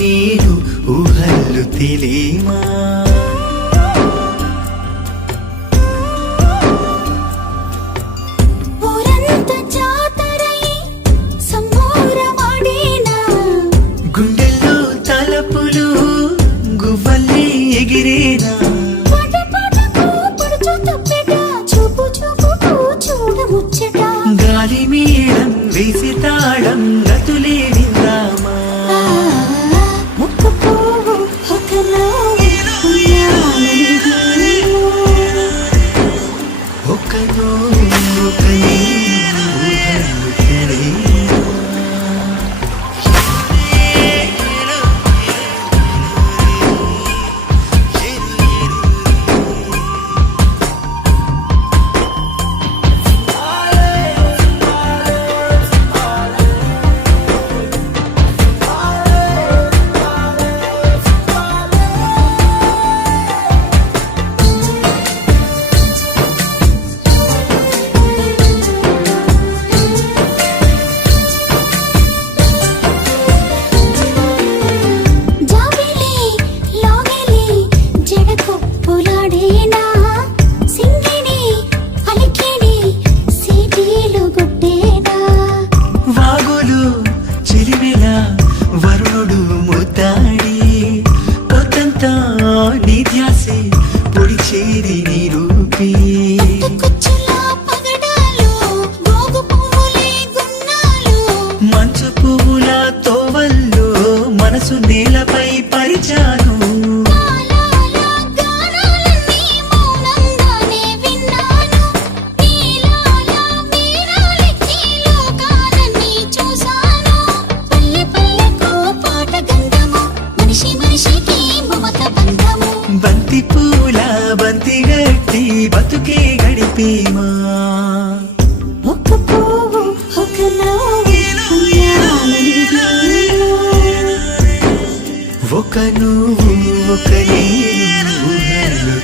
నేను ఊహలు తెలియమా గుండెల్లో తలపులు గువ్వల్లే ఎగిరేనా గాలి మేడం వేసి తాళం గతులే విందామా వరుణుడు ముద్దాడి పొద్దంతా నీ ధ్యాసే పొడి చేరి నీ రూపీ మంచు పువ్వుల తోవల్లో మనసు నేలపై పరిచాను బంతి పూల బంతి గట్టి బతుకే గడిపేమా ఒక పువ్వు ఒక ఒక నువ్వు ఒక నేను ఊహలు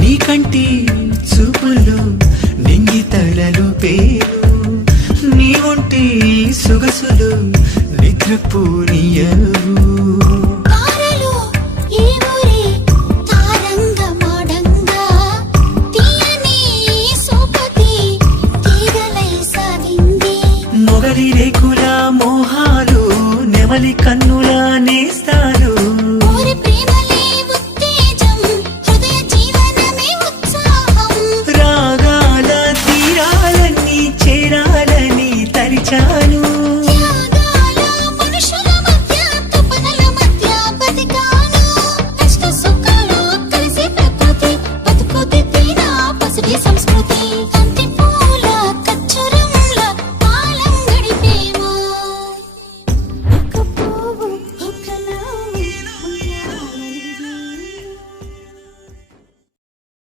నీ కంటి చూపుల్లో నింగి తలలు పేరు నీ ఒంటి సొగసులు నిద్రపోనియవు